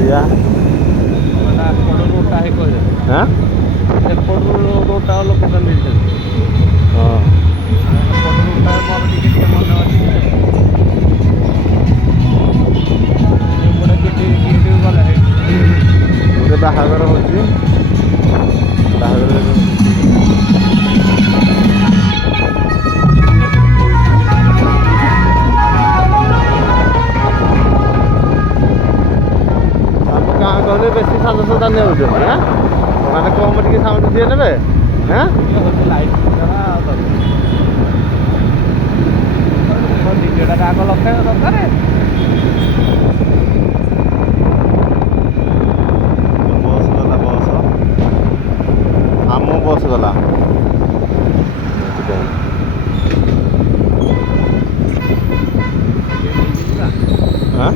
କରିବା ରୋଡଟା ହେଇ କହିଲେ ହାଁ ସେପଟରୁ ରୋଡଟା ଲୋକେସନ ଦେଇଛନ୍ତି ହଁ ସେପଟ ରୋଡଟା ମୋର ଟିକେ ମନେ ଅଛି ଯେ ଏପଟେ କିଟି ଗଲେ ଗୋଟେ ବାହାଘର ହଉଛି ବାହାଘର ଆମ ଗାଁ ଗହଳିରେ ବେଶୀ ସାଜସଜା ନେଉଛନ୍ତି ଆଁ ମାନେ କମ ଟିକେ ସାଉଣ୍ଡ দিয়ে ନେବେ ଆଁ ଲାଇଟ୍ ଡିଜେଟା ଆଗ ଲକ୍ଷେ ଦରକାର ବସ୍ ଗଲା ବସ୍ ଆମ ବସ୍ ଗଲା ଆଁ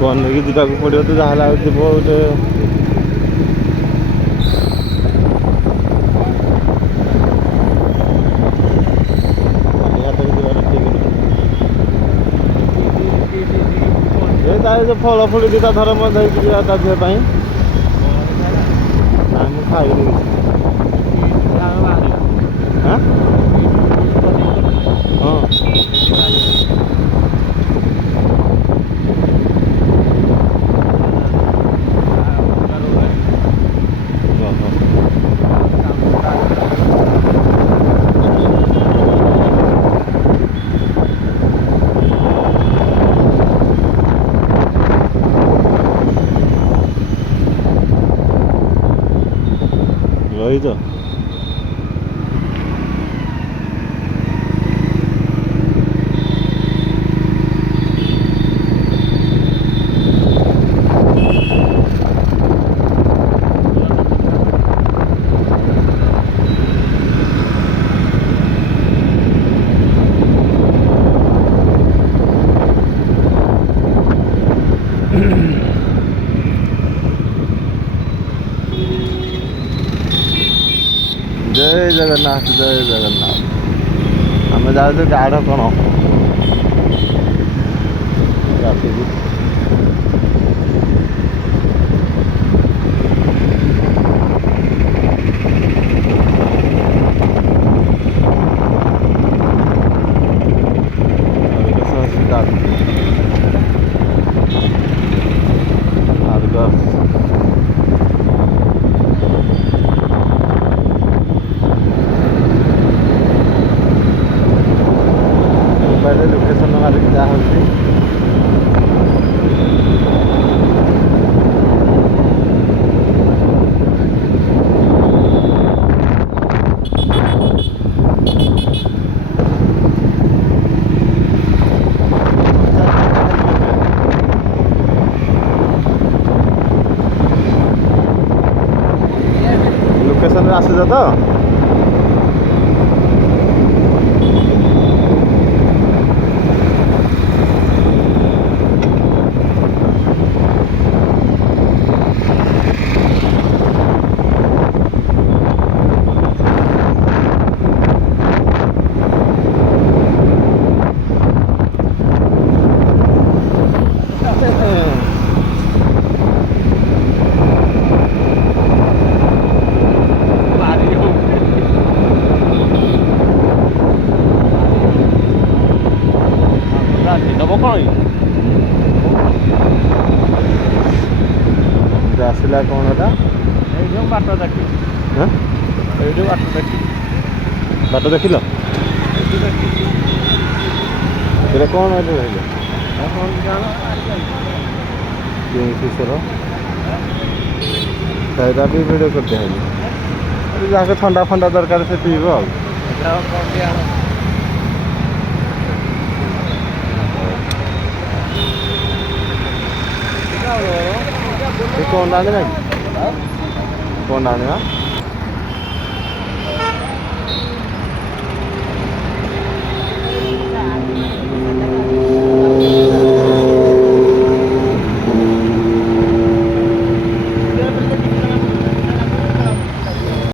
କ'ଣ ନେଇକି ଯିବାକୁ ପଡ଼ିବ ତ ଯାହେଲେ ଆଉ ଯିବ ଗୋଟେ ତାର ଫଳ ଫୁଲି ଦିଟା ଧର ମୋ ଧରିକି ଯିବା ତା ଝିଅ ପାଇଁ ନାଇଁ ମୁଁ ଖାଇନି ହାଁ ହଁ ରହିଛ ଜୟ ଜଗନ୍ନାଥ ଜୟ ଜଗନ୍ନାଥ ଆମେ ଯାଉଛୁ ଗାଢ଼ କ'ଣ ରାତିକୁ लोकेशन मारिक जा होची लोकेशन रे आसी जा तो आसला कौन है बाट देखी बाट देखी बाट देख लो कौन है भी वीडियो करते हैं जहाँ ठंडा फंडा दरकार से पीब कौन आने कौन आने